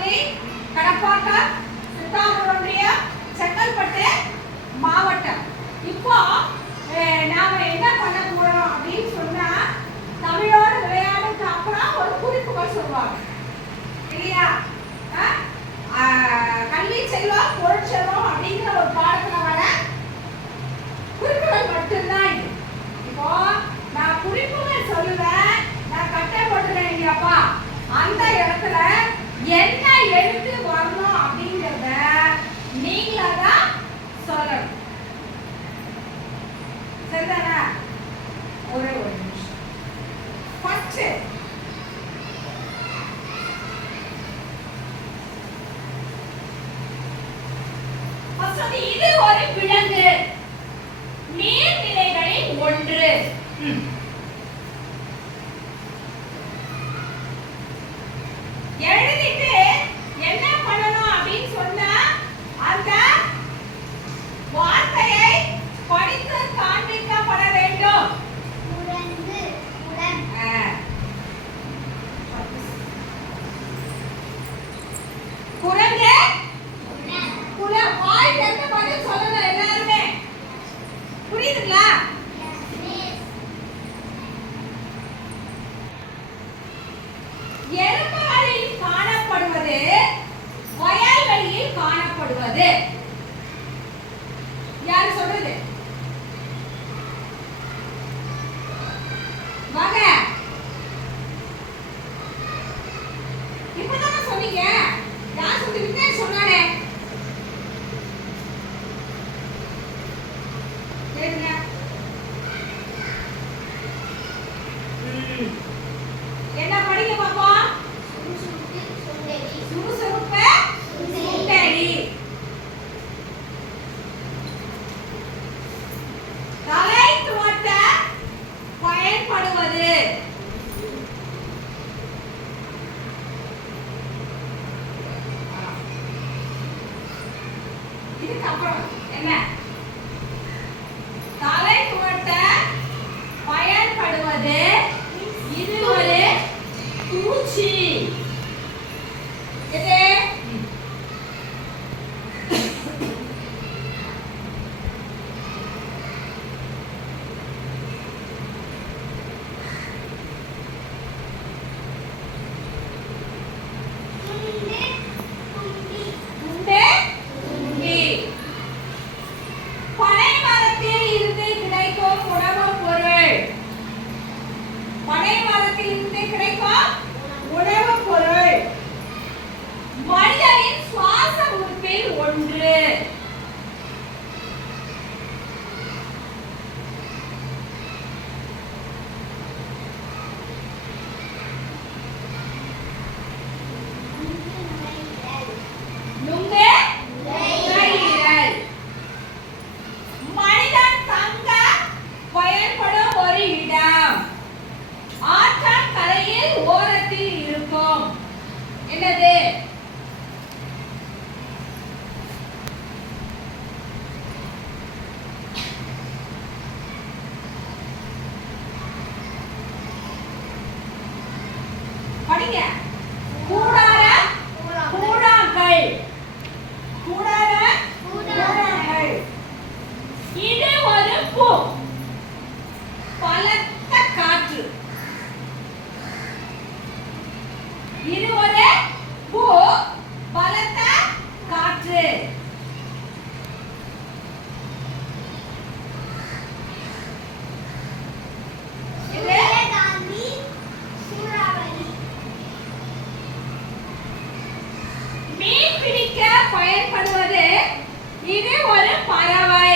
திருச்சிராப்பள்ளி, கடப்பாக்கம், சித்தாமூர் ஒன்றியம், செங்கல்பட்டு மாவட்டம். இப்போ நாம என்ன பண்ண போறோம் அப்படின்னு சொன்னா, தமிழோடு விளையாடுக்கு அப்புறம் ஒரு குறிப்புகள் சொல்லுவாங்க இல்லையா? கல்வி செல்வம் பொருட்செல்வம் அப்படிங்கிற ஒரு பாடத்துல வர குறிப்புகள் மட்டும்தான் இது. இப்போ நான் குறிப்புகள் சொல்லுவேன், நான் கட்டை போட்டுறேன் இல்லையாப்பா, அந்த இடத்துல என்ன எழுத்து வரணும் அப்படிங்கிறத நீங்களா தான் சொல்லணும். சரிதானா? ஒரே ஒரு நிமிஷம். ஃபர்ஸ்ட் இது ஒரு விலங்கு, நீர்நிலைகளில் ஒன்று. எழுதிட்டு என்ன பண்ணணும் அப்படின்னு சொன்னா, அந்த வார்த்தையை படித்து காண்பிக்கப்பட வேண்டும். குரங்கு, வாய் திறந்து பதில் சொல்லணும் எல்லாருமே. புரியுதுங்களா? எறும்புகளில் காணப்படுவது, வயல்வெளியில் காணப்படுவது. யார் சொல்றது? வாங்க. இப்பதானே சொன்னீங்க. யார் சொல்லிட்டு சொன்னானே? என்ன படிக்க பாப்பா? சுறுசுறுப்பு சுண்டெலி. தலை துவட்ட பயன்படுவது. இதுக்கப்புறம் என்ன? தலை துவட்ட பயன்படுவது. இது ஒரு பூச்சி. இது மனிதனின் சுவாச உறுப்பில் ஒன்று. மனிதன் தங்க பயன்படும் ஒரு இடம், ஆற்றான் கரையில் ஓரத்தில் இருக்கும். என்னது? படிங்க. கூடார கூடாங்கள். கூடார கூடாங்கள். இது ஒரு பூ, பலத்த காற்று. இது ஒரு பூ, பலத்த காற்று. மீன் பிடிக்க பயன்படுவது. இது ஒரு பறவை.